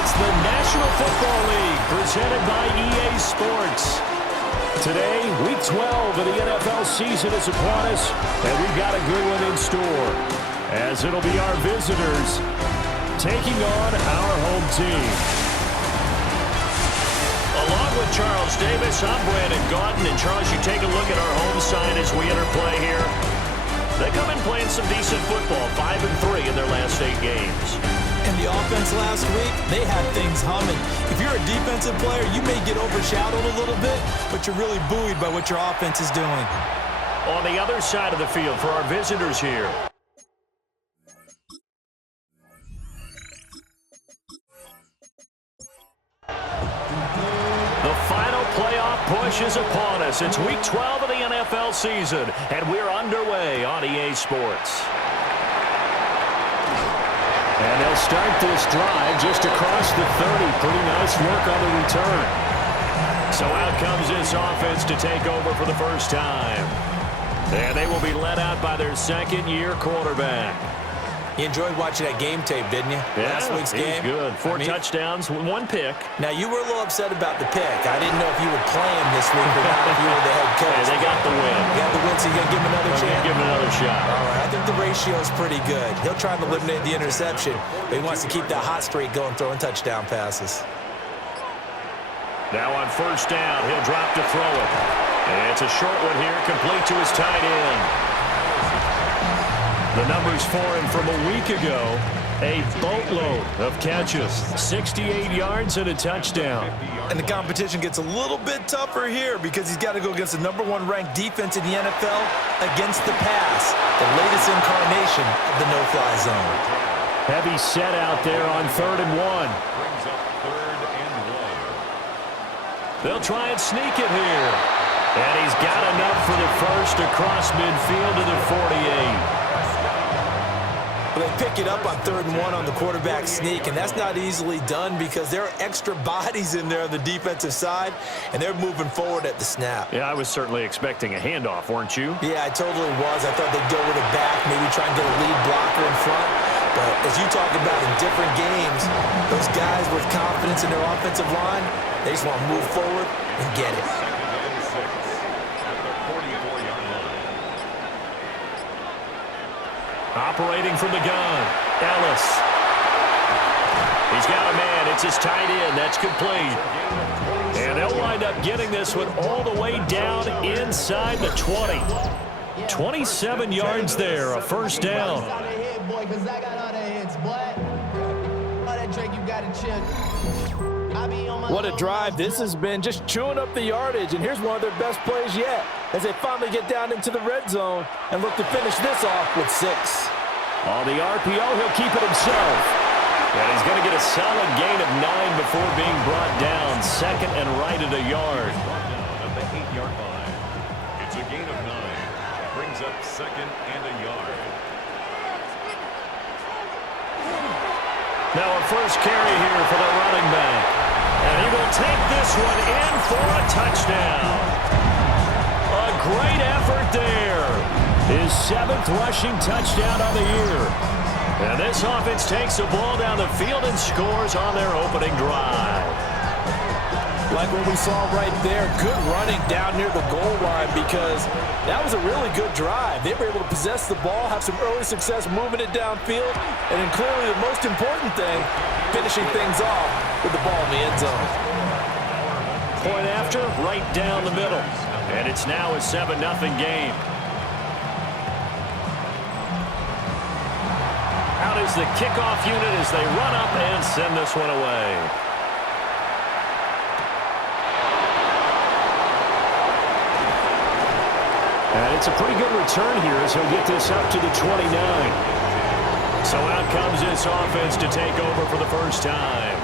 It's the National Football League presented by EA Sports. Today, Week 12 of the NFL season is upon us, and we've got a good one in store, as it'll be our visitors taking on our home team. Along with Charles Davis, I'm Brandon Gaudin, and Charles, you take a look at our home side as we enter play here. They come in playing some decent football, 5-3 in their last 8 games. And the offense last week, they had things humming. If you're a defensive player, you may get overshadowed a little bit, but you're really buoyed by what your offense is doing. On the other side of the field for our visitors here. The final playoff push is upon us. It's Week 12 of the NFL season, and we're underway on EA Sports. And they'll start this drive just across the 30. Pretty nice work on the return. So out comes this offense to take over for the first time. And they will be led out by their second-year quarterback. You enjoyed watching that game tape, didn't you? Yeah, Last week's game. Good. 4 touchdowns, 1 pick. Now, you were a little upset about the pick. I didn't know if you would play him this week or not if you were the head coach. Hey, they got the win. You got the win, so you're going to give him another chance? Give him another shot. All right, I think the ratio is pretty good. He'll try to eliminate the interception, but he wants to keep that hot streak going, throwing touchdown passes. Now on first down, he'll drop to throw it. And it's a short one here, complete to his tight end. The numbers for him from a week ago, a boatload of catches, 68 yards and a touchdown. And the competition gets a little bit tougher here because he's got to go against the #1 ranked defense in the NFL against the pass, the latest incarnation of the no-fly zone. Heavy set out there on 3rd and 1. They'll try and sneak it here. And he's got enough for the first across midfield to the 48. They pick it up on 3rd and 1 on the quarterback sneak, and that's not easily done because there are extra bodies in there on the defensive side, and they're moving forward at the snap. Yeah, I was certainly expecting a handoff, weren't you? Yeah, I totally was. I thought they'd go with it back, maybe try and get a lead blocker in front. But as you talk about in different games, those guys with confidence in their offensive line, they just want to move forward and get it. Operating from the gun, Ellis. He's got a man. It's his tight end. That's complete. And they'll wind up getting this one all the way down inside the 20. 27 yards there, a first down. What a drive this has been, just chewing up the yardage, and here's one of their best plays yet as they finally get down into the red zone and look to finish this off with 6. On the RPO, he'll keep it himself. And he's going to get a solid gain of 9 before being brought down. 2nd and right at a yard. At the 8-yard line. It's a gain of 9. Brings up 2nd and a yard. Now a first carry here for the running back. And he will take this one in for a touchdown. A great effort there. His 7th rushing touchdown of the year. And this offense takes the ball down the field and scores on their opening drive. Like what we saw right there, good running down near the goal line because that was a really good drive. They were able to possess the ball, have some early success moving it downfield, and then clearly the most important thing, finishing things off with the ball in the end zone. Point after, right down the middle. And it's now a 7-0 game. Out is the kickoff unit as they run up and send this one away. And it's a pretty good return here as he'll get this up to the 29. So out comes this offense to take over for the first time.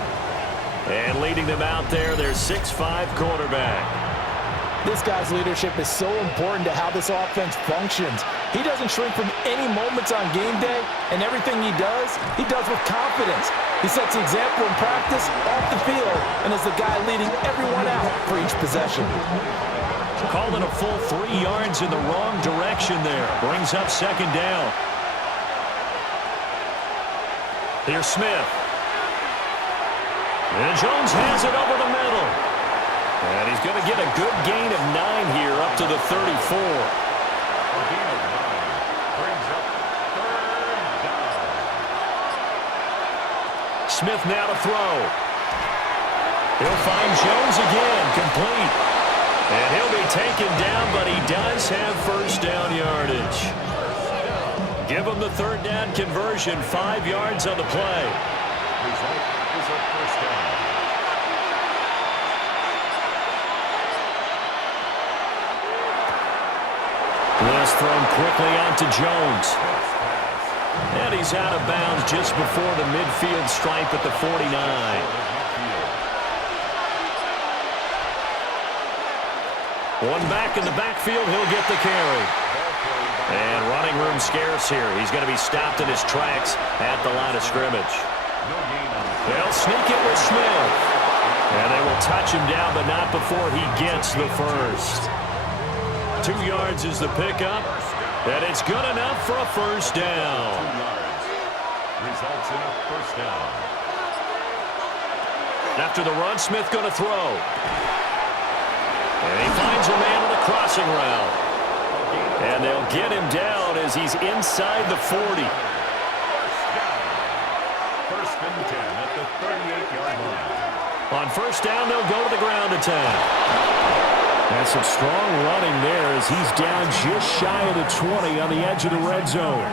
And leading them out there, their 6'5" quarterback. This guy's leadership is so important to how this offense functions. He doesn't shrink from any moments on game day, and everything he does with confidence. He sets the example in practice, off the field, and is the guy leading everyone out for each possession. Called it a full 3 yards in the wrong direction there. Brings up 2nd down. Here's Smith. And Jones has it over the middle. And he's going to get a good gain of 9 here up to the 34. A gain of 9 brings up third down. Smith now to throw. He'll find Jones again, complete. And he'll be taken down, but he does have first down yardage. Give him the third down conversion, 5 yards on the play. Result is a first down. This thrown quickly out to Jones. And he's out of bounds just before the midfield stripe at the 49. One back in the backfield, he'll get the carry. And running room scarce here. He's going to be stopped in his tracks at the line of scrimmage. They'll sneak it with Smith. And they will touch him down, but not before he gets the first. 2 yards is the pickup, and it's good enough for a first down. 2 yards. Results in a first down. After the run, Smith going to throw. And he finds a man on the crossing route. And they'll get him down as he's inside the 40. First and 10 at the 38-yard line. On first down, they'll go to the ground attack. And some strong running there as he's down just shy of the 20 on the edge of the red zone.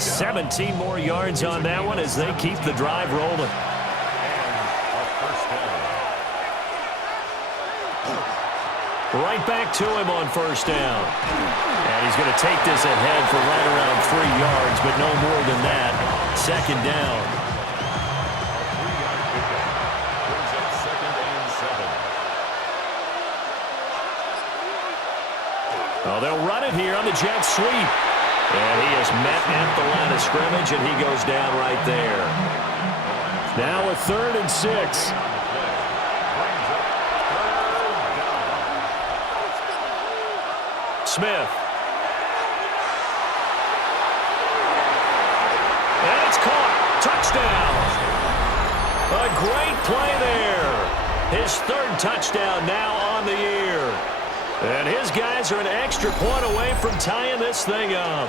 17 more yards on that one as they keep the drive rolling. Right back to him on first down. And he's going to take this ahead for right around 3 yards, but no more than that. Second down. Brings up second and 7. Oh, they'll run it here on the jet sweep. And he is met at the line of scrimmage, and he goes down right there. Now a 3rd and 6. Smith. And it's caught. Touchdown. A great play there. His 3rd touchdown now on the year. And his guys are an extra point away from tying this thing up.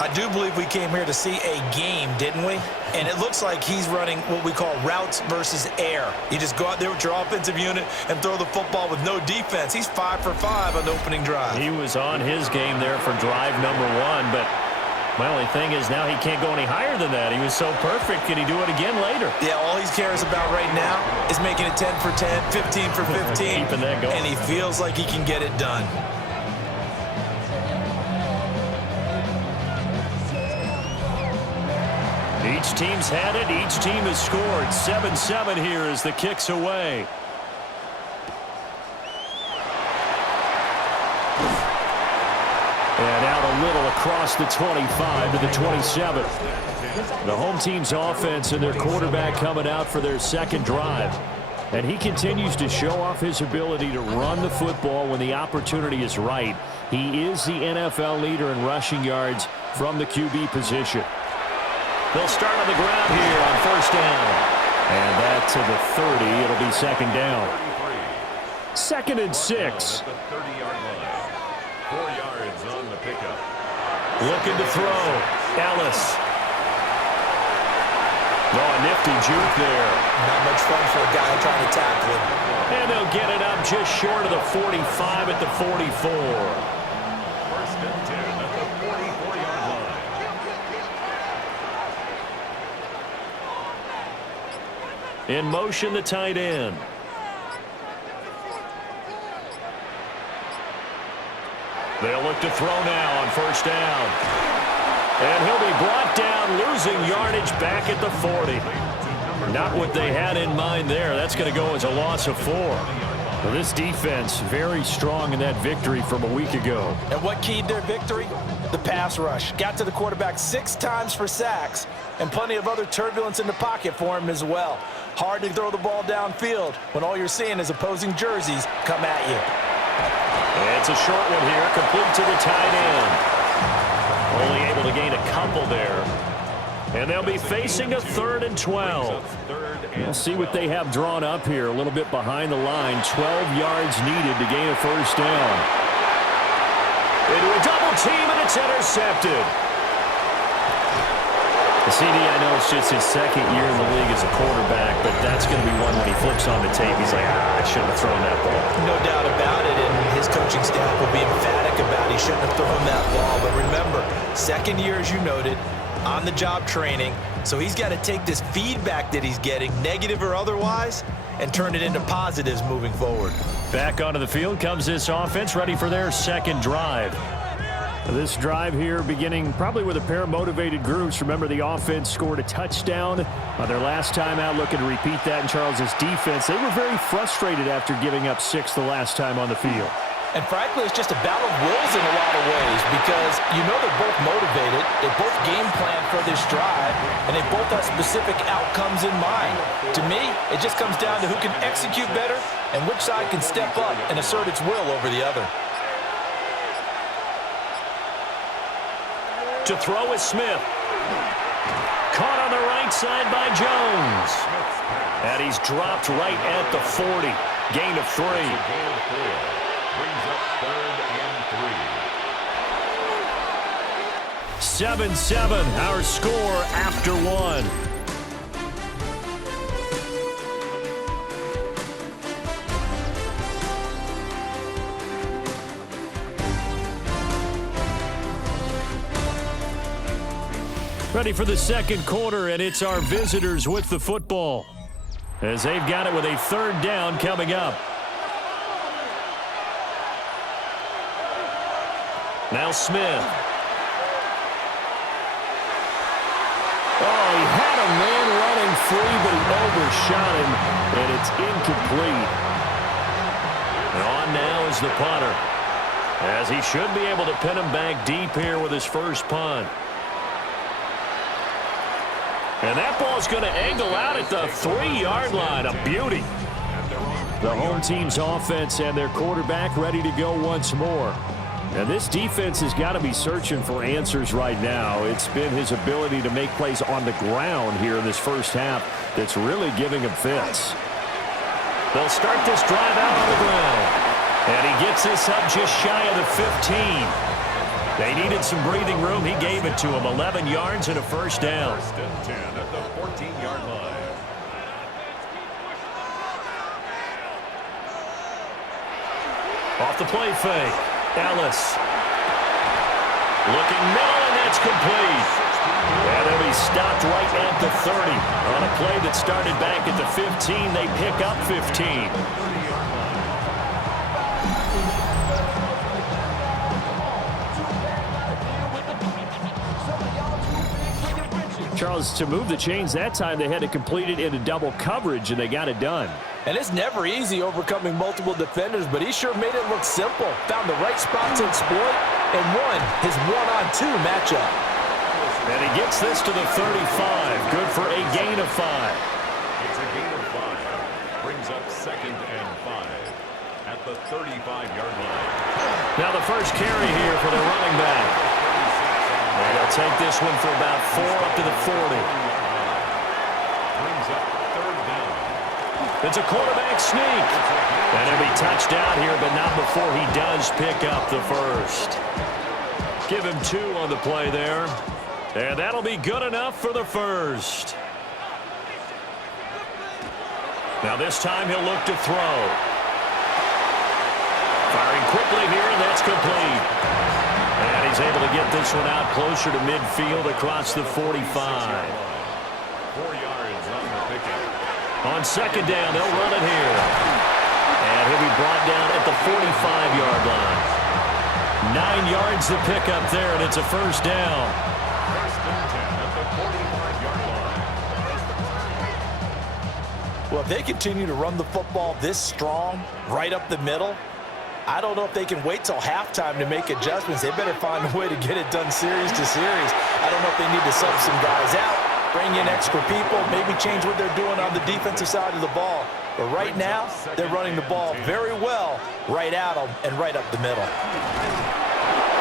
I do believe we came here to see a game, didn't we? And it looks like he's running what we call routes versus air. You just go out there with your offensive unit and throw the football with no defense. He's 5 for 5 on the opening drive. He was on his game there for drive number 1, but my only thing is now he can't go any higher than that. He was so perfect. Can he do it again later? Yeah, all he cares about right now is making it 10 for 10, 15 for 15. Keeping that going. And he feels like he can get it done. Each team's had it. Each team has scored. 7-7 here as the kick's away. And out a little across the 25 to the 27. The home team's offense and their quarterback coming out for their second drive. And he continues to show off his ability to run the football when the opportunity is right. He is the NFL leader in rushing yards from the QB position. They'll start on the ground here on first down. And that to the 30. It'll be second down. 2nd and 6. At the 30-yard line. 4 yards on the pickup. Looking to throw. Ellis. Oh, a nifty juke there. Not much fun for a guy trying to tackle him. And they'll get it up just short of the 45 at the 44. First and 10 at the 44-yard line. In motion, the tight end. They'll look to throw now on first down. And he'll be brought down, losing yardage back at the 40. Not what they had in mind there. That's going to go as a loss of 4. Well, this defense very strong in that victory from a week ago. And what keyed their victory? The pass rush. Got to the quarterback 6 times for sacks, and plenty of other turbulence in the pocket for him as well. Hard to throw the ball downfield when all you're seeing is opposing jerseys come at you. It's a short one here, complete to the tight end. Only able to gain a couple there. And they'll be facing a 3rd and 12. We'll see what they have drawn up here. A little bit behind the line. 12 yards needed to gain a first down. Into a double team, and it's intercepted. The CD, I know it's just his 2nd year in the league as a quarterback, but that's going to be one when he flips on the tape. He's like, I shouldn't have thrown that ball. No doubt about it, and his coaching staff will be emphatic about he shouldn't have thrown that ball. But remember, 2nd year, as you noted, on-the-job training, so he's got to take this feedback that he's getting, negative or otherwise, and turn it into positives moving forward. Back onto the field comes this offense, ready for their 2nd drive. This drive here beginning probably with a pair of motivated groups. Remember, the offense scored a touchdown on their last time out, looking to repeat that in Charles's defense. They were very frustrated after giving up 6 the last time on the field. And frankly, it's just a battle of wills in a lot of ways because you know they're both motivated, they both game plan for this drive, and they both have specific outcomes in mind. To me, it just comes down to who can execute better and which side can step up and assert its will over the other. To throw is Smith. Caught on the right side by Jones. And he's dropped right at the 40. Gain of 3. Brings up 3rd and 3. 7-7, our score after 1. Ready for the 2nd quarter, and it's our visitors with the football as they've got it with a 3rd down coming up. Now Smith. Oh, he had a man running free, but he overshot him, and it's incomplete. And on now is the punter, as he should be able to pin him back deep here with his first punt. And that ball's going to angle out at the 3-yard line. A beauty. The home team's offense and their quarterback ready to go once more. And this defense has got to be searching for answers right now. It's been his ability to make plays on the ground here in this first half that's really giving him fits. They'll start this drive out on the ground. And he gets this up just shy of the 15. They needed some breathing room. He gave it to him. 11 yards and a first down. 1st and 10 at the 14-yard line. Off the play fake. Ellis. Looking middle, and that's complete. And they'll be stopped right at the 30. On a play that started back at the 15, they pick up 15. Charles, to move the chains that time, they had to complete it into double coverage, and they got it done. And it's never easy overcoming multiple defenders, but he sure made it look simple. Found the right spot to exploit and won his 1-on-2 matchup. And he gets this to the 35. Good for a gain of 5. It's a gain of 5. Brings up 2nd and 5 at the 35-yard line. Now the first carry here for the running back. And they'll take this one for about 4 up to the 40. Brings up 3rd down. It's a quarterback sneak. And he'll be touched down here, but not before he does pick up the first. Give him 2 on the play there. And that'll be good enough for the first. Now this time he'll look to throw. Firing quickly here, and that's complete. And he's able to get this one out closer to midfield across the 45. 4 yards on the pickup. On 2nd down, they'll run it here. And he'll be brought down at the 45-yard line. 9 yards to pick up there, and it's a first down. 1st and 10 at the 45-yard line. Well, if they continue to run the football this strong, right up the middle, I don't know if they can wait till halftime to make adjustments. They better find a way to get it done series to series. I don't know if they need to sub some guys out, bring in extra people, maybe change what they're doing on the defensive side of the ball. But right now, they're running the ball very well right at them and right up the middle.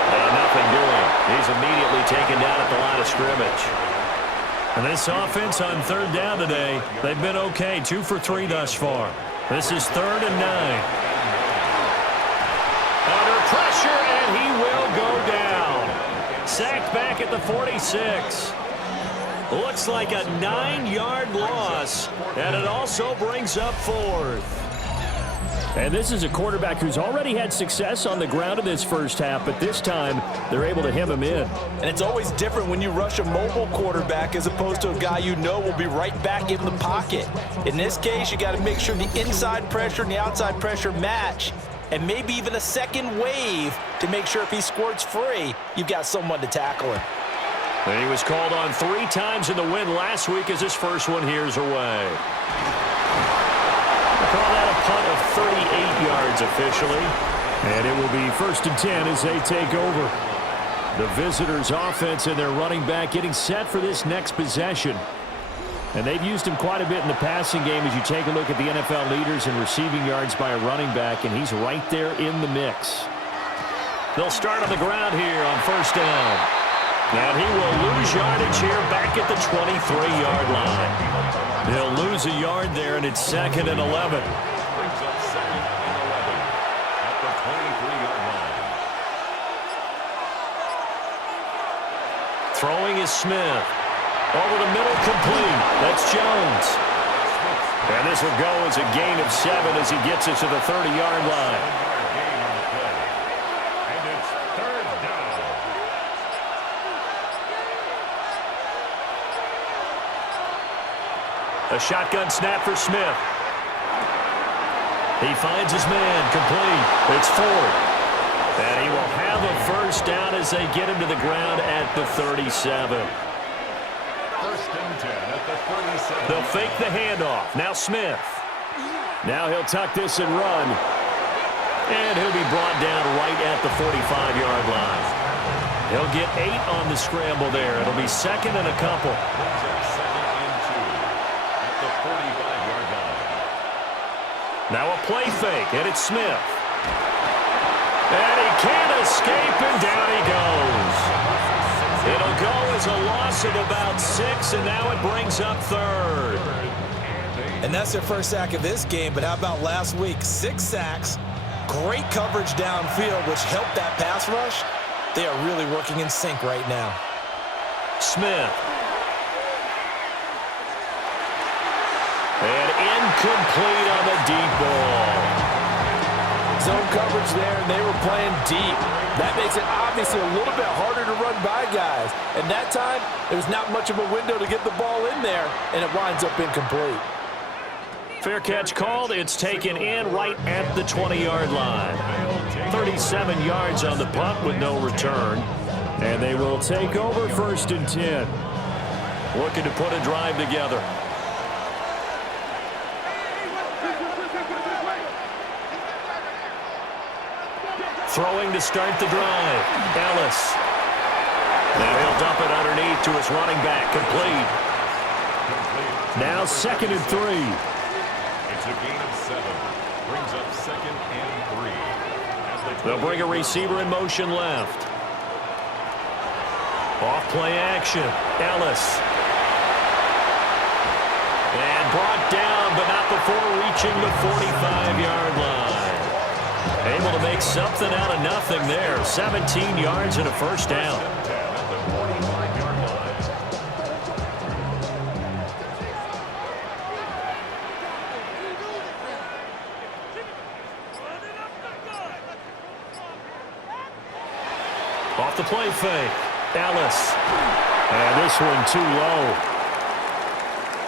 And nothing doing. He's immediately taken down at the line of scrimmage. And this offense on third down today, they've been okay. 2 for 3 thus far. This is 3rd and 9. Under pressure, and he will go down. Sacked back at the 46. Looks like a 9-yard loss, and it also brings up 4th. And this is a quarterback who's already had success on the ground in this first half, but this time they're able to hem him in. And it's always different when you rush a mobile quarterback as opposed to a guy you know will be right back in the pocket. In this case, you got to make sure the inside pressure and the outside pressure match, and maybe even a second wave to make sure if he squirts free, you've got someone to tackle him. And he was called on 3 times in the win last week as his first one here's away. Call that a punt of 38 yards officially. And it will be 1st and 10 as they take over. The visitors' offense and their running back getting set for this next possession. And they've used him quite a bit in the passing game as you take a look at the NFL leaders in receiving yards by a running back, and he's right there in the mix. They'll start on the ground here on 1st down. And he will lose yardage here back at the 23-yard line. He'll lose a yard there, and it's 2nd and 11. Brings up 2nd and 11 at the 23-yard line. Throwing is Smith. Over the middle, complete. That's Jones. And this will go as a gain of 7 as he gets it to the 30-yard line. Gain on the play. And it's 3rd down. A shotgun snap for Smith. He finds his man, complete. It's 4th. And he will have a 1st down as they get him to the ground at the 37. 1st and 10 at the 37. They'll fake the handoff. Now Smith. Now he'll tuck this and run. And he'll be brought down right at the 45-yard line. He'll get 8 on the scramble there. It'll be 2nd and a couple. Brings up 2nd and 2 at the 45-yard line. Now a play fake, and it's Smith. And he can't escape, and down he goes. It'll go as a loss of about 6, and now it brings up 3rd. And that's their first sack of this game, but how about last week? 6 sacks, great coverage downfield, which helped that pass rush. They are really working in sync right now. Smith. And incomplete on the deep ball. Zone coverage there, and they were playing deep. That makes it obviously a little bit harder to run by guys. And that time, there was not much of a window to get the ball in there, and it winds up incomplete. Fair catch called. It's taken in right at the 20-yard line. 37 yards on the punt with no return. And they will take over 1st and 10. Looking to put a drive together. Throwing to start the drive. Ellis. Now he'll dump it underneath to his running back. Complete. Now 2nd and 3. It's a gain of 7. Brings up 2nd and 3. They'll bring a receiver in motion left. Off play action. Ellis. And brought down, but not before reaching the 45-yard line. Able to make something out of nothing there. 17 yards and a 1st down. Off the play fake. Ellis. And this one too low.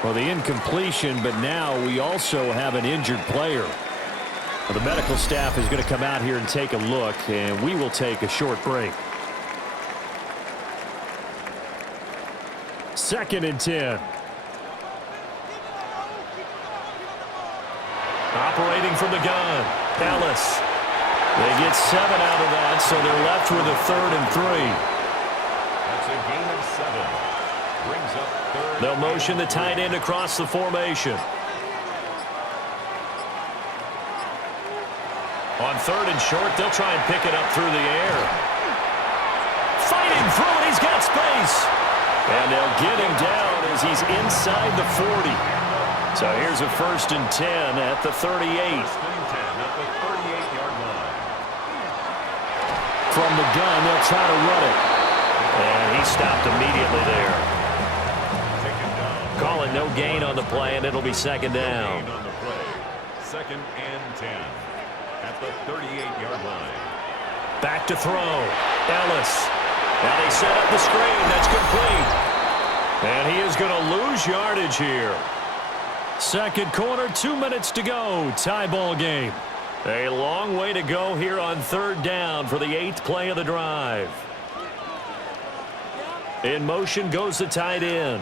Well, the incompletion, but now we also have an injured player. Well, the medical staff is going to come out here and take a look, and we will take a short break. 2nd and 10. Operating from the gun. Ellis. They get 7 out of that, so they're left with a 3rd and 3. That's a gain of 7. Brings up 3rd. They'll motion the tight end across the formation. On 3rd and short, they'll try and pick it up through the air. Fighting through it, he's got space. And they'll get him down as he's inside the 40. So here's a 1st and 10 at the 38. 1st and 10 at the 38-yard line. From the gun, they'll try to run it. And he stopped immediately there. Calling no gain on the play, and it'll be 2nd down. No gain on the play. 2nd and 10 at the 38-yard line. Back to throw. Ellis. Now they set up the screen. That's complete. And he is going to lose yardage here. 2nd quarter, 2 minutes to go. Tie ball game. A long way to go here on 3rd down for the 8th play of the drive. In motion goes the tight end.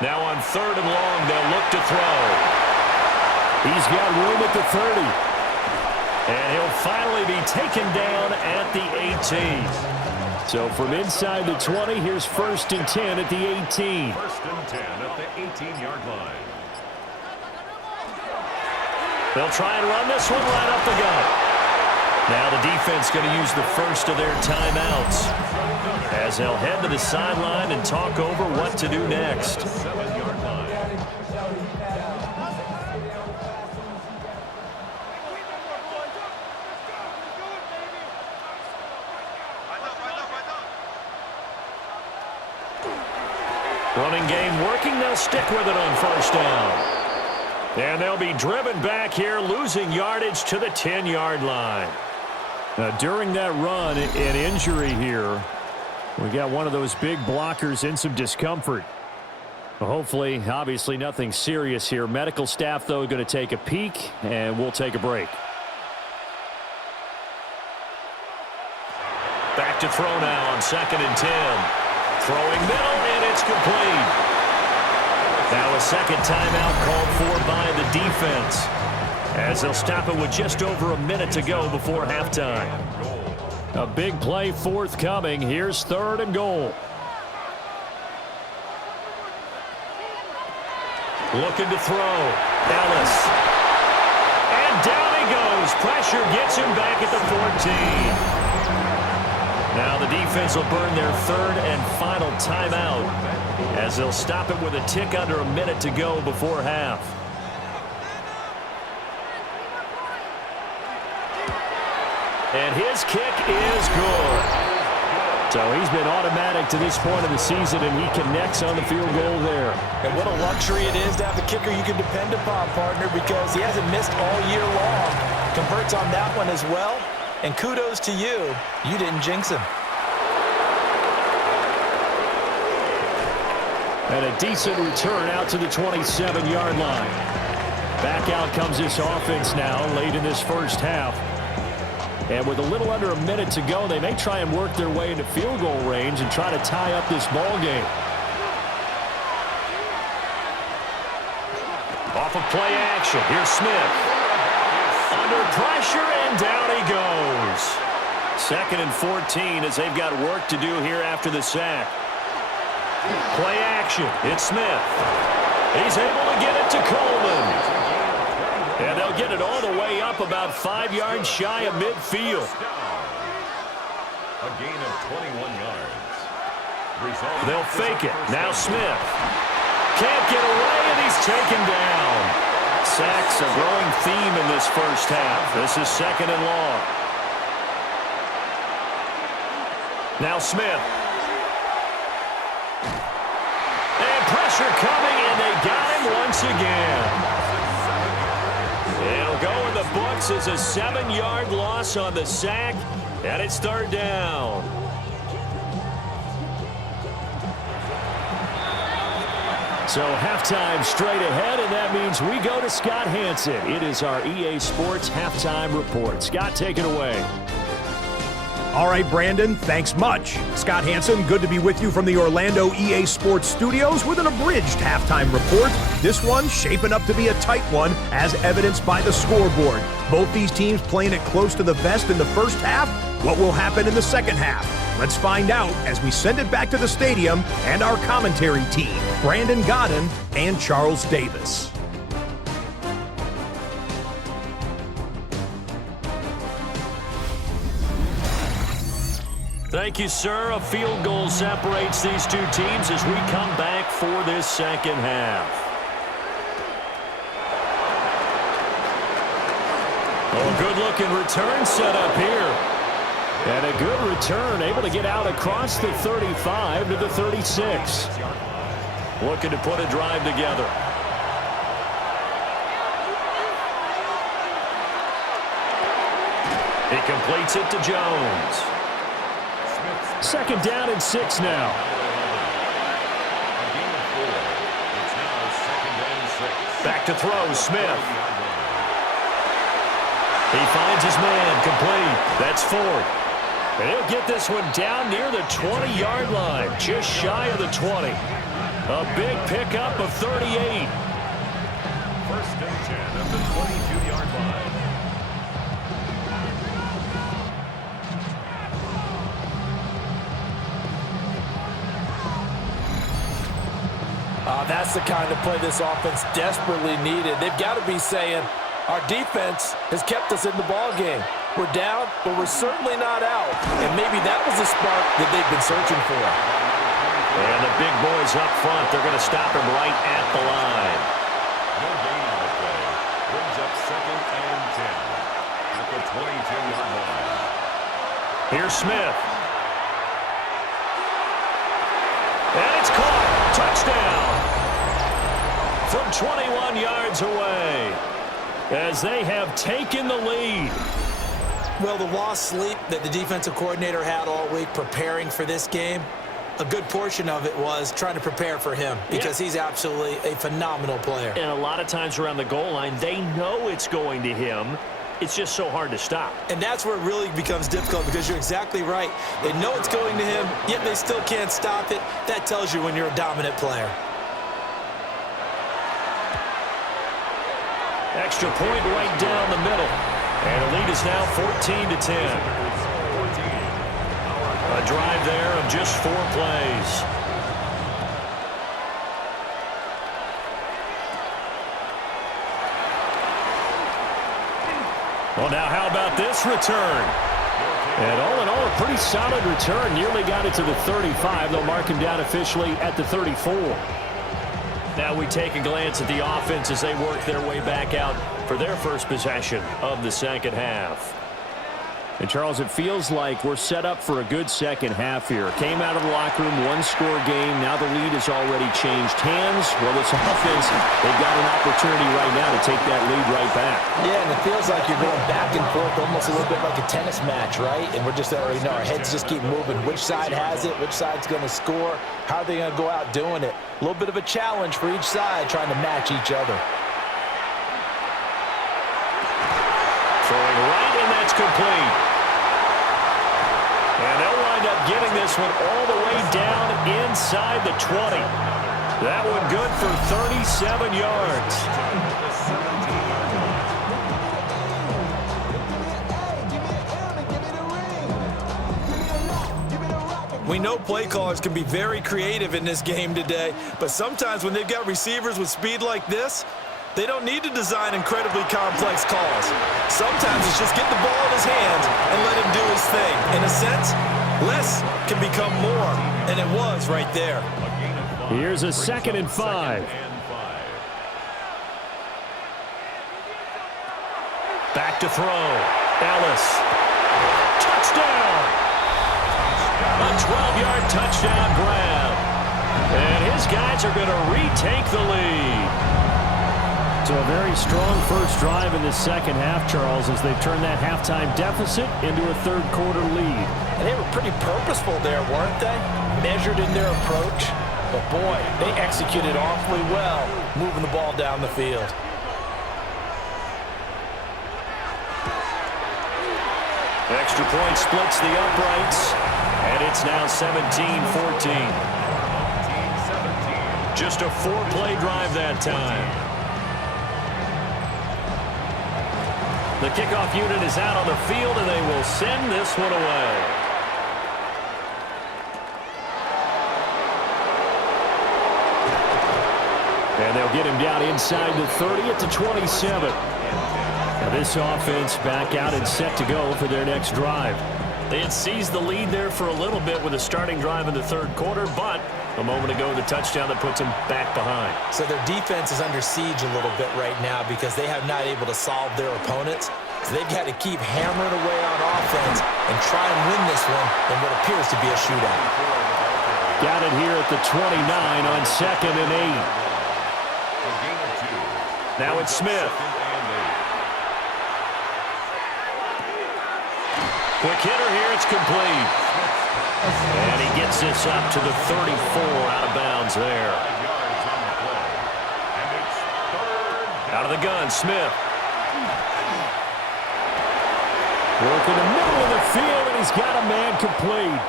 Now on 3rd and long, they'll look to throw. He's got room at the 30. And he'll finally be taken down at the 18. So from inside the 20, here's 1st and 10 at the 18. 1st and 10 at the 18-yard line. They'll try and run this one right up the gut. Now the defense going to use the first of their timeouts as they'll head to the sideline and talk over what to do next. 7-yard line. Running game working. They'll stick with it on 1st down. And they'll be driven back here, losing yardage to the 10-yard line. During that run, an injury here. We got one of those big blockers in some discomfort. Hopefully, obviously nothing serious here. Medical staff, though, going to take a peek, and we'll take a break. Back to throw now on 2nd and 10. Throwing middle, and it's complete. Now a 2nd timeout called for by the defense, as they'll stop it with just over a minute to go before halftime. A big play forthcoming. Here's 3rd and goal. Looking to throw. Ellis. And down he goes. Pressure gets him back at the 14. Now the defense will burn their 3rd and final timeout as they'll stop it with a tick under a minute to go before half. And his kick is good. So he's been automatic to this point of the season, and he connects on the field goal there. And what a luxury it is to have a kicker you can depend upon, partner, because he hasn't missed all year long. Converts on that one as well. And kudos to you. You didn't jinx him. And a decent return out to the 27-yard line. Back out comes this offense now late in this 1st half. And with a little under a minute to go, they may try and work their way into field goal range and try to tie up this ball game. Off of play action. Here's Smith. Under pressure, and down he goes. 2nd and 14 as they've got work to do here after the sack. Play action. It's Smith. He's able to get it to Coleman. And they'll get it all the way up about 5 yards shy of midfield. A gain of 21 yards. They'll fake it. Now Smith. Can't get away, and he's taken down. Sacks a growing theme in this 1st half. This is 2nd and long. Now Smith. And pressure coming, and they got him once again. It'll go in the books as a 7-yard loss on the sack, and it's 3rd down. So halftime straight ahead, and that means we go to Scott Hanson. It is our EA Sports halftime report. Scott, take it away. All right, Brandon, thanks much. Scott Hanson, good to be with you from the Orlando EA Sports Studios with an abridged halftime report. This one shaping up to be a tight one, as evidenced by the scoreboard. Both these teams playing it close to the vest in the 1st half. What will happen in the 2nd half? Let's find out as we send it back to the stadium and our commentary team, Brandon Godden and Charles Davis. Thank you, sir. A field goal separates these two teams as we come back for this second half. Oh, good-looking return set up here. And a good return, able to get out across the 35 to the 36. Looking to put a drive together. He completes it to Jones. Second down and 6 now. Back to throw, Smith. He finds his man, complete. That's Ford. And he'll get this one down near the 20-yard line, just shy of the 20. A big pickup of 38. First and 10 at the 22-yard line. That's the kind of play this offense desperately needed. They've got to be saying, our defense has kept us in the ball game. We're down, but we're certainly not out. And maybe that was the spark that they've been searching for. And the big boys up front, they're going to stop him right at the line. No gain on the play. Brings up second and 10 at the 22-yard line. Here's Smith. And it's caught. Touchdown. From 21 yards away, as they have taken the lead. Well, the lost sleep that the defensive coordinator had all week preparing for this game, a good portion of it was trying to prepare for him because he's absolutely a phenomenal player. And a lot of times around the goal line, they know it's going to him. It's just so hard to stop. And that's where it really becomes difficult because you're exactly right. They know it's going to him, yet they still can't stop it. That tells you when you're a dominant player. Extra point right down the middle. And the lead is now 14 to 10. A drive there of just 4 plays. Well, now how about this return? And all in all, a pretty solid return. Nearly got it to the 35. They'll mark him down officially at the 34. Now we take a glance at the offense as they work their way back out for their first possession of the second half. And, Charles, it feels like we're set up for a good second half here. Came out of the locker room, one-score game. Now the lead has already changed hands. Well, this offense, they've got an opportunity right now to take that lead right back. Yeah, and it feels like you're going back and forth almost a little bit like a tennis match, right? And we're just already know our heads just keep moving. Which side has it? Which side's going to score? How are they going to go out doing it? A little bit of a challenge for each side trying to match each other. Throwing right, and that's complete. And they'll wind up getting this one all the way down inside the 20. That one good for 37 yards. We know play callers can be very creative in this game today, but sometimes when they've got receivers with speed like this, they don't need to design incredibly complex calls. Sometimes it's just get the ball in his hands and let him do his thing. In a sense, less can become more, and it was right there. Here's a second and 5. Back to throw. Ellis. Touchdown! A 12-yard touchdown grab. And his guys are going to retake the lead. So a very strong first drive in the second half, Charles, as they've turned that halftime deficit into a third-quarter lead. And they were pretty purposeful there, weren't they? Measured in their approach. But, boy, they executed awfully well, moving the ball down the field. Extra point splits the uprights, and it's now 17-14. Just a 4-play drive that time. The kickoff unit is out on the field, and they will send this one away. And they'll get him down inside the 30 at the 27. Now this offense back out and set to go for their next drive. They had seized the lead there for a little bit with a starting drive in the third quarter, but a moment ago, the touchdown that puts them back behind. So their defense is under siege a little bit right now because they have not able to solve their opponents. So they've got to keep hammering away on offense and try and win this one in what appears to be a shootout. Got it here at the 29 on 2nd and 8. Now it's Smith. Quick hitter here, it's complete. And he gets this up to the 34, out of bounds there. Out of the gun, Smith. Working the middle of the field, and he's got a man complete.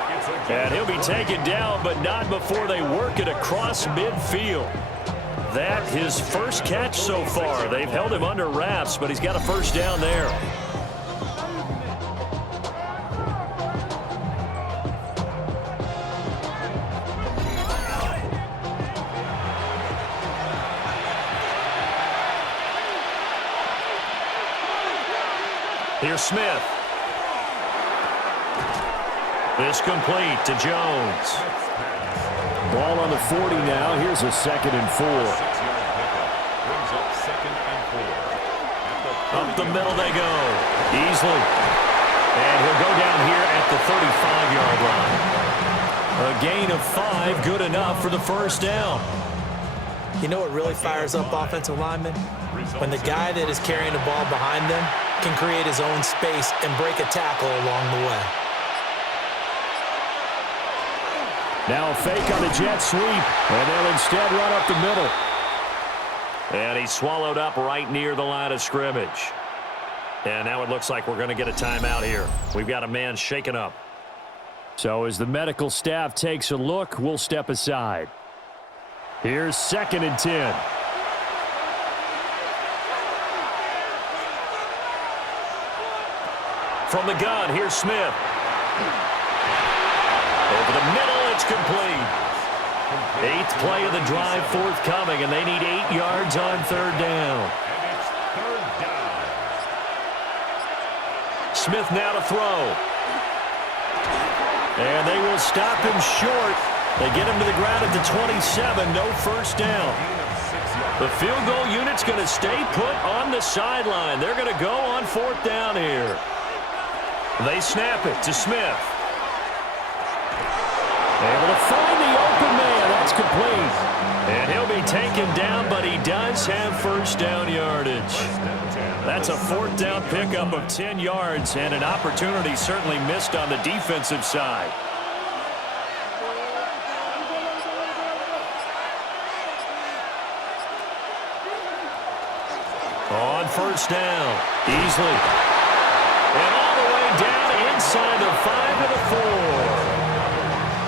And he'll be taken down, but not before they work it across midfield. That his first catch so far. They've held him under wraps, but he's got a first down there. Here's Smith. This complete to Jones. Ball on the 40 now. Here's a 2nd and 4. Up the middle they go. Easily. And he'll go down here at the 35-yard line. A gain of 5, good enough for the first down. You know what really fires up offensive linemen? When the guy that is carrying the ball behind them can create his own space and break a tackle along the way. Now a fake on the jet sweep, and they'll instead run up the middle. And he's swallowed up right near the line of scrimmage. And now it looks like we're going to get a timeout here. We've got a man shaken up. So as the medical staff takes a look, we'll step aside. Here's 2nd and 10. From the gun, here's Smith. Over the middle, it's complete. 8th play of the drive forthcoming, and they need 8 yards on 3rd down. Smith now to throw. And they will stop him short. They get him to the ground at the 27, no first down. The field goal unit's going to stay put on the sideline. They're going to go on 4th down here. They snap it to Smith. Able to find the open man. That's complete. And he'll be taken down, but he does have first down yardage. That's a 4th down pickup of 10 yards and an opportunity certainly missed on the defensive side. On first down, easily. And all the way down inside the 5 to the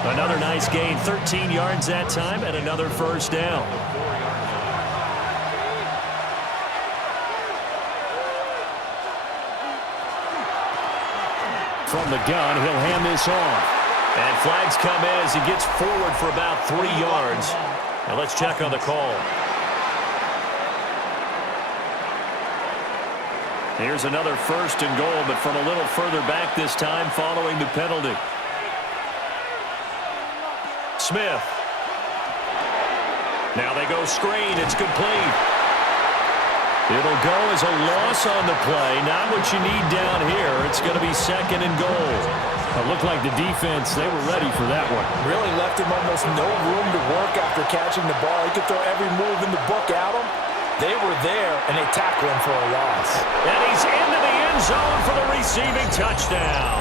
4. Another nice gain, 13 yards that time, and another first down. From the gun, he'll hand this off. And flags come in as he gets forward for about 3 yards. Now let's check on the call. Here's another 1st and goal, but from a little further back this time following the penalty. Smith. Now they go screen. It's complete. It'll go as a loss on the play. Not what you need down here. It's going to be 2nd and goal. It looked like the defense, they were ready for that one. Really left him almost no room to work after catching the ball. He could throw every move in the book at him. They were there, and they tackled him for a loss. And he's into the end zone for the receiving touchdown.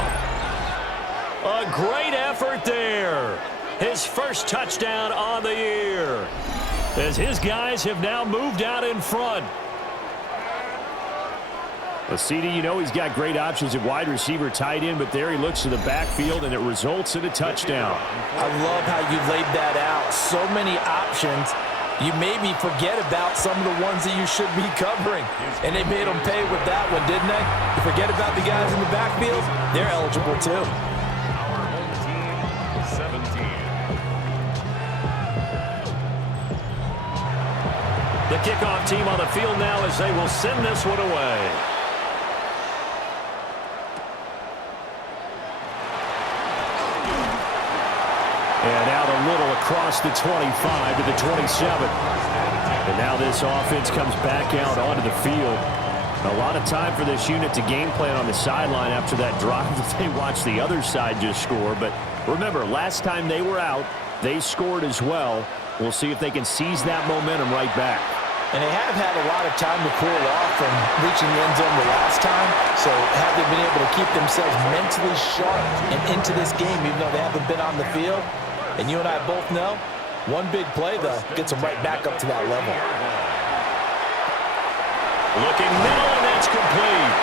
A great effort there. His first touchdown on the year. As his guys have now moved out in front. Well, CD, you know he's got great options at wide receiver, tight end, but there he looks to the backfield, and it results in a touchdown. I love how you laid that out. So many options. You maybe forget about some of the ones that you should be covering. And they made them pay with that one, didn't they? You forget about the guys in the backfield, they're eligible too. Our home team, 17. The kickoff team on the field now as they will send this one away. And out a little across the 25 to the 27. And now this offense comes back out onto the field. A lot of time for this unit to game plan on the sideline after that drive that they watched the other side just score. But remember, last time they were out, they scored as well. We'll see if they can seize that momentum right back. And they have had a lot of time to cool off from reaching the end zone the last time. So have they been able to keep themselves mentally sharp and into this game, even though they haven't been on the field? And you and I both know, one big play, though, gets them right back up to that level. Looking middle, and that's complete.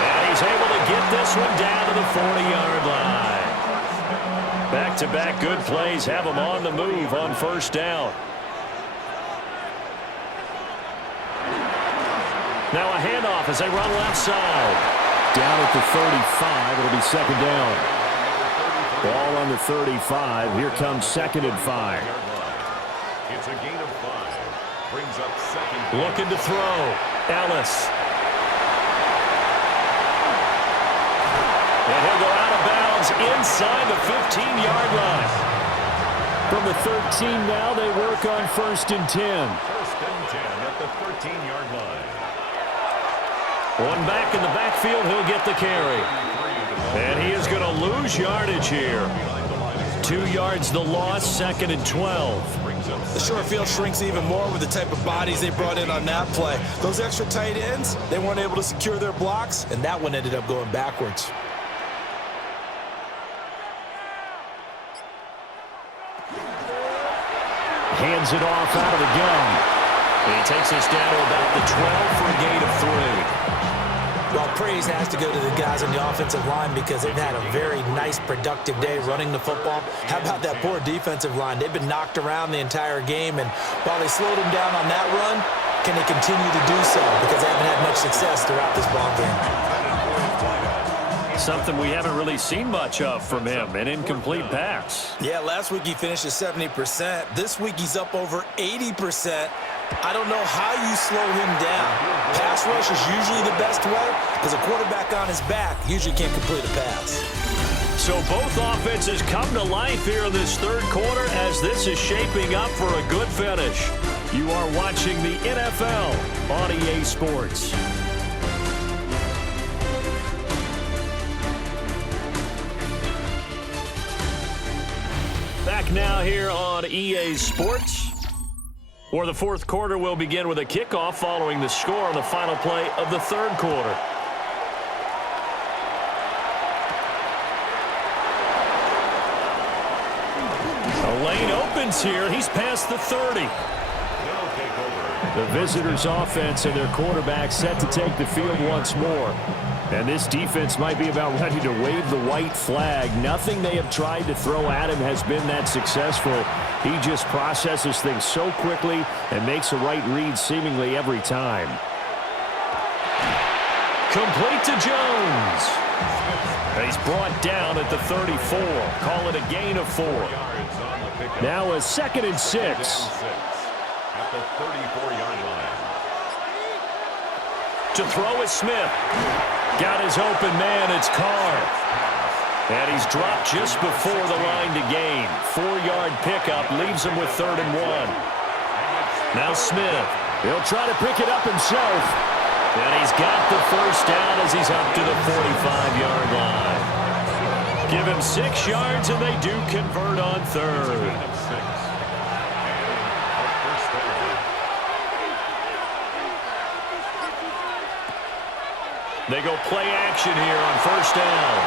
And he's able to get this one down to the 40-yard line. Back-to-back good plays have them on the move on first down. Now a handoff as they run left side. Down at the 35, it'll be second down. Ball on the 35. Here comes second and 5. It's a gain of 5. Brings up second. Looking to throw. Ellis. And he'll go out of bounds inside the 15-yard line. From the 13 now, they work on first and 10. First and 10 at the 13-yard line. One back in the backfield, he'll get the carry. And he is going to lose yardage here. 2 yards the loss, second and 12. The short field shrinks even more with the type of bodies they brought in on that play. Those extra tight ends, they weren't able to secure their blocks, and that one ended up going backwards. Hands it off out of the gun. And he takes us down to about the 12 for a gain of 3. Well, praise has to go to the guys on the offensive line because they've had a very nice, productive day running the football. How about that poor defensive line? They've been knocked around the entire game, and while they slowed them down on that run, can they continue to do so? Because they haven't had much success throughout this ball game. Something we haven't really seen much of from him, an incomplete pass. Yeah, last week he finished at 70%. This week he's up over 80%. I don't know how you slow him down. Pass rush is usually the best way because a quarterback on his back usually can't complete a pass. So both offenses come to life here in this third quarter as this is shaping up for a good finish. You are watching the NFL on EA Sports. Back now here on EA Sports. Or the fourth quarter will begin with a kickoff following the score on the final play of the third quarter. A lane opens here. He's past the 30. The visitors' offense and their quarterback set to take the field once more. And this defense might be about ready to wave the white flag. Nothing they have tried to throw at him has been that successful. He just processes things so quickly and makes a right read seemingly every time. Complete to Jones. He's brought down at the 34. Call it a gain of 4. Now a second and 6. At the 34-yard line. To throw is Smith. Got his open man, it's Carr. And he's dropped just before the line to gain. 4-yard pickup leaves him with 3rd and 1. Now Smith. He'll try to pick it up himself. And he's got the first down as he's up to the 45-yard line. Give him 6 yards and they do convert on 3rd. They go play action here on first down.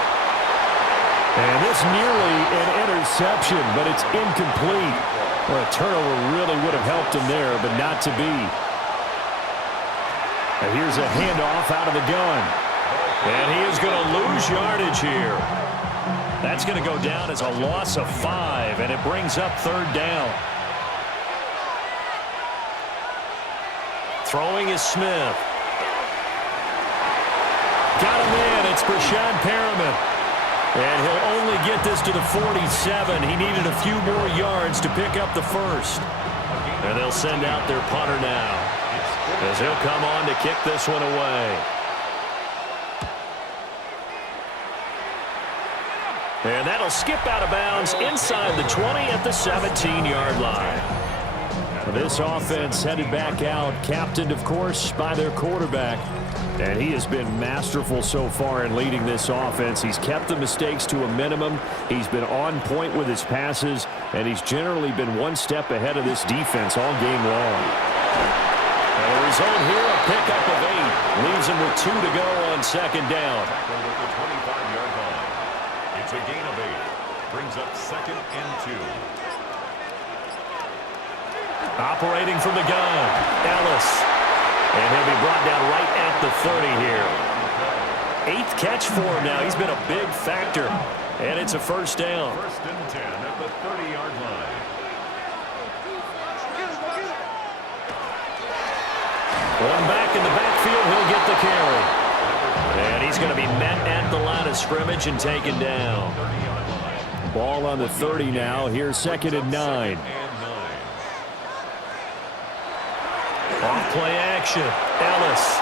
And this nearly an interception, but it's incomplete. Well, a turnover really would have helped him there, but not to be. And here's a handoff out of the gun. And he is going to lose yardage here. That's going to go down as a loss of 5, and it brings up 3rd down. Throwing is Smith. Got him in. It's Brashad Perriman. And he'll only get this to the 47. He needed a few more yards to pick up the first. And they'll send out their punter now, as he'll come on to kick this one away. And that'll skip out of bounds inside the 20 at the 17-yard line. This offense headed back out, captained, of course, by their quarterback. And he has been masterful so far in leading this offense. He's kept the mistakes to a minimum. He's been on point with his passes, and he's generally been one step ahead of this defense all game long. And the result here, a pickup of 8. Leaves him with 2 to go on second down. Tackled at the 25-yard line. It's a gain of 8. Brings up second and 2. Operating from the gun, Ellis. And he'll be brought down right at the 30 here. 8th catch for him now. He's been a big factor. And it's a first down. First and 10 at the 30-yard line. One back in the backfield, he'll get the carry. And he's going to be met at the line of scrimmage and taken down. Ball on the 30 now. Here's second and 9. Off play action. Ellis.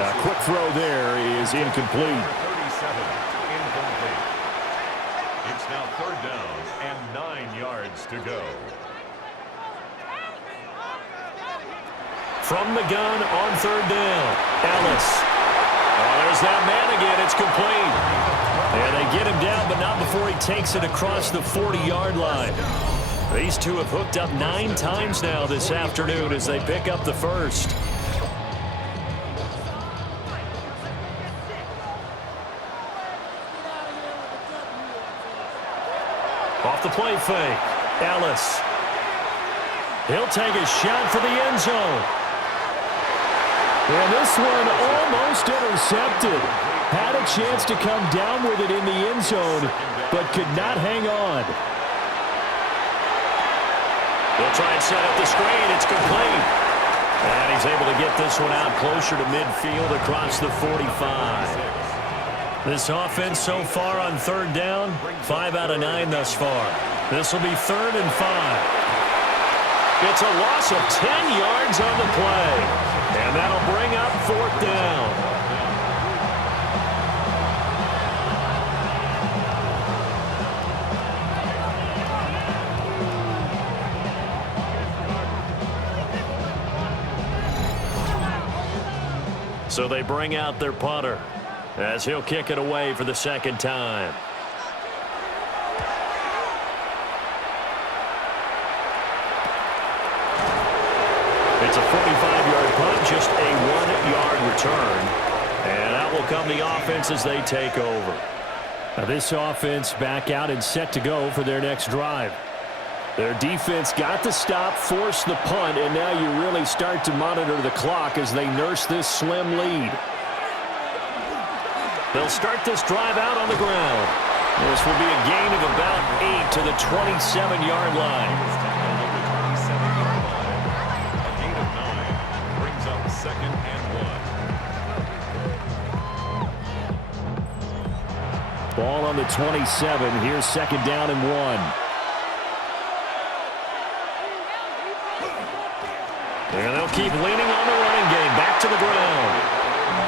A quick throw there is incomplete. 37, incomplete. It's now third down and 9 yards to go. From the gun on third down. Ellis. Oh, there's that man again. It's complete. And they get him down, but not before he takes it across the 40-yard line. These two have hooked up 9 times now this afternoon as they pick up the first. Off the play fake. Ellis. He'll take a shot for the end zone. And this one almost intercepted. Had a chance to come down with it in the end zone, but could not hang on. They'll try and set up the screen. It's complete. And he's able to get this one out closer to midfield across the 45. This offense so far on third down, 5 out of 9 thus far. This will be third and 5. It's a loss of 10 yards on the play. And that'll bring up fourth down. So they bring out their punter as he'll kick it away for the second time. It's a 45-yard punt, just a 1-yard return. And out will come the offense as they take over. Now this offense back out and set to go for their next drive. Their defense got the stop, forced the punt, and now you really start to monitor the clock as they nurse this slim lead. They'll start this drive out on the ground. This will be a gain of about 8 to the 27-yard line. A gain of 9 brings up second and 1. Ball on the 27. Here's second down and 1. And they'll keep leaning on the running game. Back to the ground.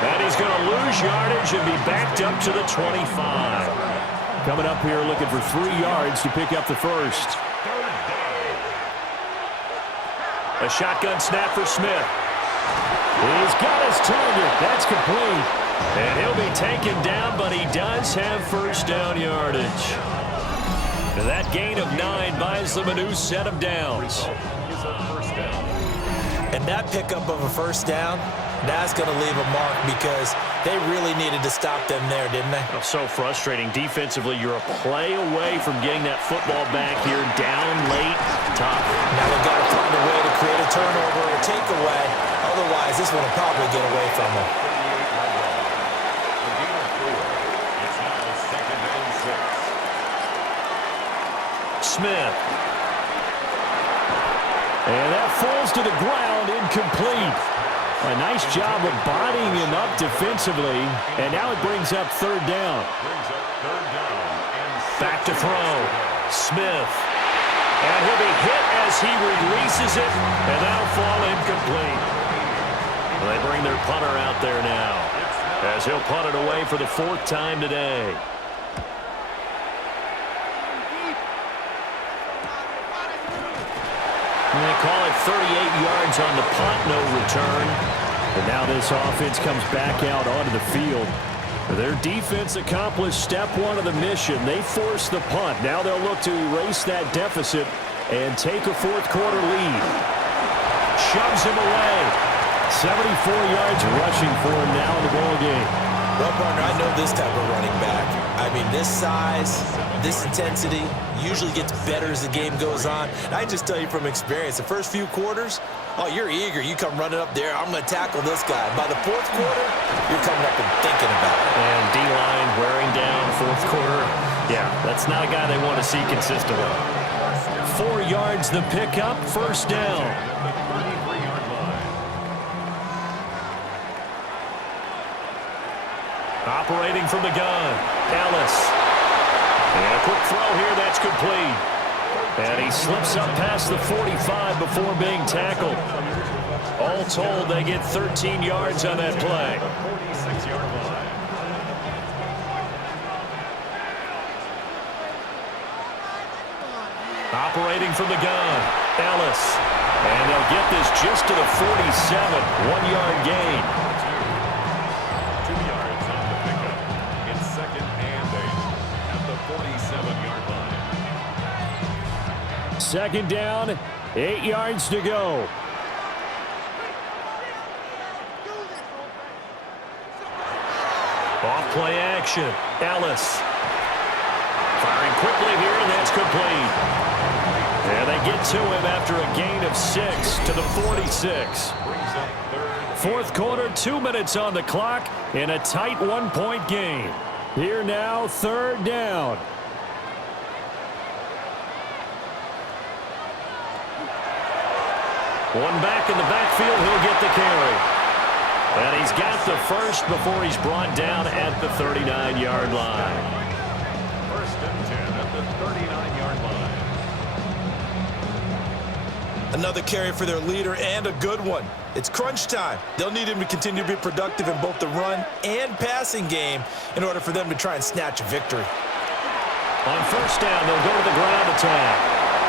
And he's going to lose yardage and be backed up to the 25. Coming up here looking for 3 yards to pick up the first. A shotgun snap for Smith. He's got his target. That's complete. And he'll be taken down, but he does have first down yardage. And that gain of 9 buys them a new set of downs. And that pickup of a first down, that's going to leave a mark because they really needed to stop them there, didn't they? Oh, so frustrating. Defensively, you're a play away from getting that football back here down late. Tough. Now they've got to find a way to create a turnover or a takeaway. Otherwise, this one will probably get away from them. A gain of 4. It's now second and 6. Smith. And that falls to the ground, incomplete. A nice job of bodying him up defensively, and now it brings up third down. Back to throw. Smith. And he'll be hit as he releases it, and that'll fall incomplete. They bring their punter out there now, as he'll punt it away for the 4th time today. call it 38 yards on the punt, no return. And now this offense comes back out onto the field. Their defense accomplished step one of the mission. They forced the punt. Now they'll look to erase that deficit and take a fourth quarter lead. Shoves him away. 74 yards rushing for him now in the ball game. Well, partner, I know this type of running back. I mean, this size, this intensity usually gets better as the game goes on. And I just tell you from experience, the first few quarters, oh, you're eager. You come running up there, I'm going to tackle this guy. By the fourth quarter, you're coming up and thinking about it. And D-line wearing down fourth quarter. Yeah, that's not a guy they want to see consistently. 4 yards the pickup, first down. Operating from the gun, Ellis. And a quick throw here, that's complete. And he slips up past the 45 before being tackled. All told, they get 13 yards on that play. Operating from the gun, Ellis. And they'll get this just to the 47, 1-yard gain. 2 yards on the pickup. It's 2nd and 8 at the 47-yard line. Second down, 8 yards to go. Off play action, Ellis. Firing quickly here, and that's complete. And they get to him after a gain of 6 to the 46. Fourth quarter, 2 minutes on the clock in a tight 1-point game. Here now, third down. One back in the backfield, he'll get the carry. And he's got the first before he's brought down at the 39-yard line. First and 10 at the 39-yard line. Another carry for their leader and a good one. It's crunch time. They'll need him to continue to be productive in both the run and passing game in order for them to try and snatch a victory. On first down, they'll go to the ground attack.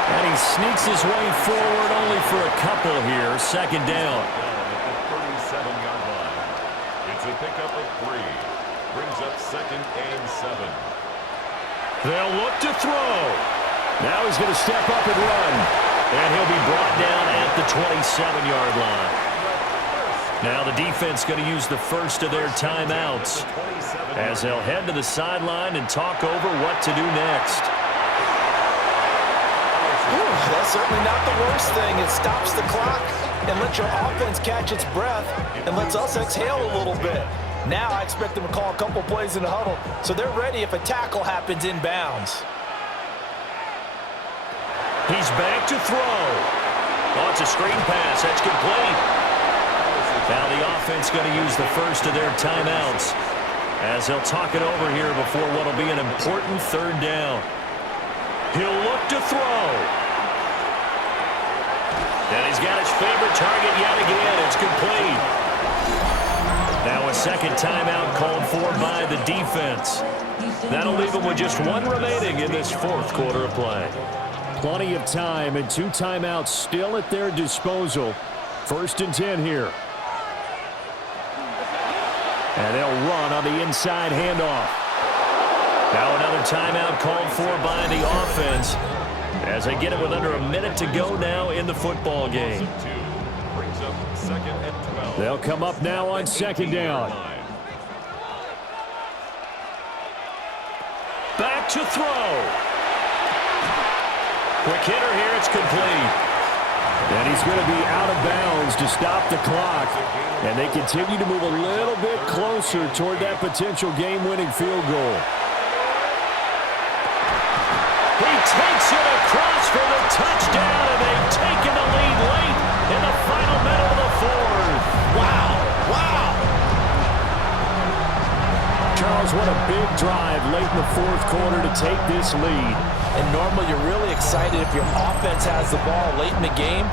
And he sneaks his way forward only for a couple here. Second down. At the 37-yard line. It's a pickup of 3. Brings up 2nd and 7. They'll look to throw. Now he's going to step up and run. And he'll be brought down at the 27-yard line. Now the defense going to use the first of their timeouts as they'll head to the sideline and talk over what to do next. That's certainly not the worst thing. It stops the clock and lets your offense catch its breath and lets us exhale a little bit. Now I expect them to call a couple plays in the huddle so they're ready if a tackle happens inbounds. He's back to throw. Oh, it's a screen pass. That's complete. Now the offense going to use the first of their timeouts as they'll talk it over here before what will be an important third down. He'll look to throw. And he's got his favorite target yet again. It's complete. Now a second timeout called for by the defense. That'll leave them with just one remaining in this fourth quarter of play. Plenty of time and 2 timeouts still at their disposal. First and 10 here. And they'll run on the inside handoff. Now another timeout called for by the offense as they get it with under a minute to go now in the football game. Brings up 2nd and 12. They'll come up now on second down. Back to throw. Quick hitter here, it's complete. And he's going to be out of bounds to stop the clock. And they continue to move a little bit closer toward that potential game-winning field goal. He takes it across for the touchdown, and they've taken the lead late in the final minute of the fourth. Wow. Wow. Charles, what a big drive late in the fourth quarter to take this lead. And normally you're really excited if your offense has the ball late in the game.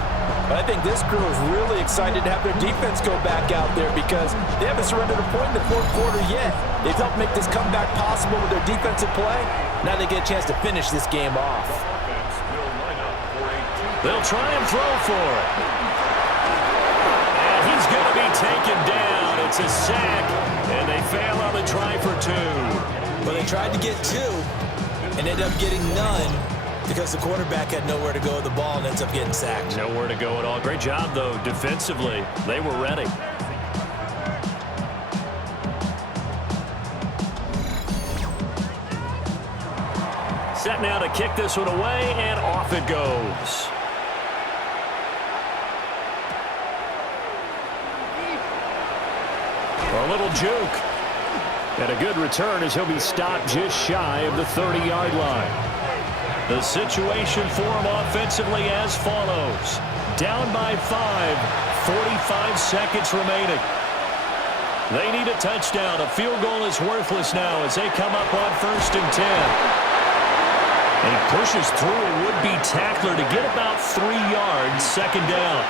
But I think this crew is really excited to have their defense go back out there because they haven't surrendered a point in the fourth quarter yet. They've helped make this comeback possible with their defensive play. Now they get a chance to finish this game off. Offense will line up for a 2 They'll try and throw for it. And he's going to be taken down. It's a sack, and they fail on the try for 2. But they tried to get 2 and ended up getting none because the quarterback had nowhere to go with the ball and ends up getting sacked. Nowhere to go at all. Great job, though, defensively. They were ready. Set now to kick this one away, and off it goes. A little juke. And a good return as he'll be stopped just shy of the 30-yard line. The situation for him offensively as follows. Down by 5, 45 seconds remaining. They need a touchdown. A field goal is worthless now as they come up on 1st and 10. And he pushes through a would-be tackler to get about 3 yards, 2nd down.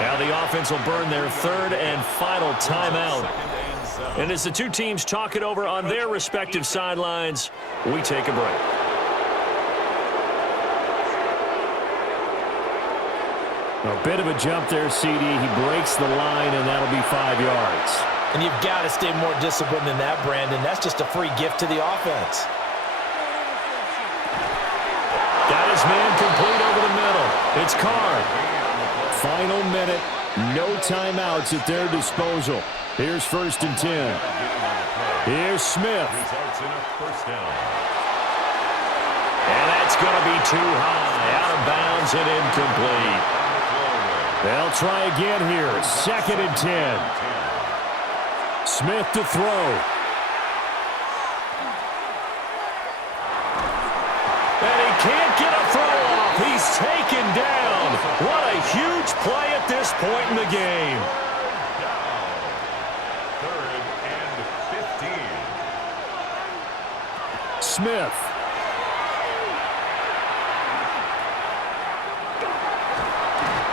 Now the offense will burn their 3rd and final timeout. And as the two teams talk it over on their respective sidelines, we take a break. A bit of a jump there, CD. He breaks the line, and that'll be 5 yards. And you've got to stay more disciplined than that, Brandon. That's just a free gift to the offense. Got his man complete over the middle. It's Carr. Final minute. No timeouts at their disposal. Here's 1st and 10. Here's Smith. And that's going to be too high. Out of bounds and incomplete. They'll try again here. 2nd and 10. Smith to throw. And he can't get a throw off. He's taken down. What a huge play at this point in the game. 3rd and 15. Smith.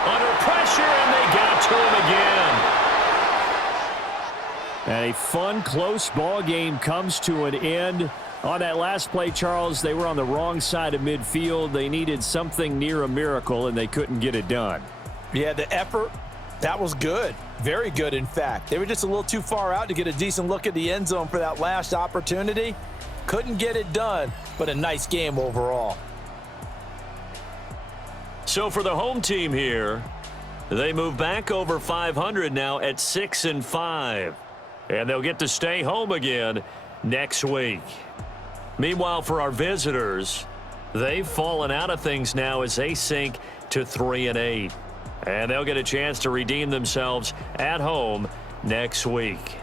Under pressure, and they got to him again. And a fun, close ball game comes to an end. On that last play, Charles, they were on the wrong side of midfield. They needed something near a miracle, and they couldn't get it done. Yeah, the effort, that was good. Very good, in fact. They were just a little too far out to get a decent look at the end zone for that last opportunity. Couldn't get it done, but a nice game overall. So for the home team here, they move back over 500 now at 6-5. And they'll get to stay home again next week. Meanwhile, for our visitors, they've fallen out of things now as they sink to 3-8. And they'll get a chance to redeem themselves at home next week.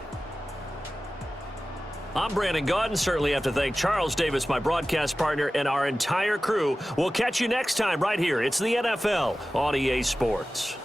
I'm Brandon Gaudin. Certainly have to thank Charles Davis, my broadcast partner, and our entire crew. We'll catch you next time right here. It's the NFL on EA Sports.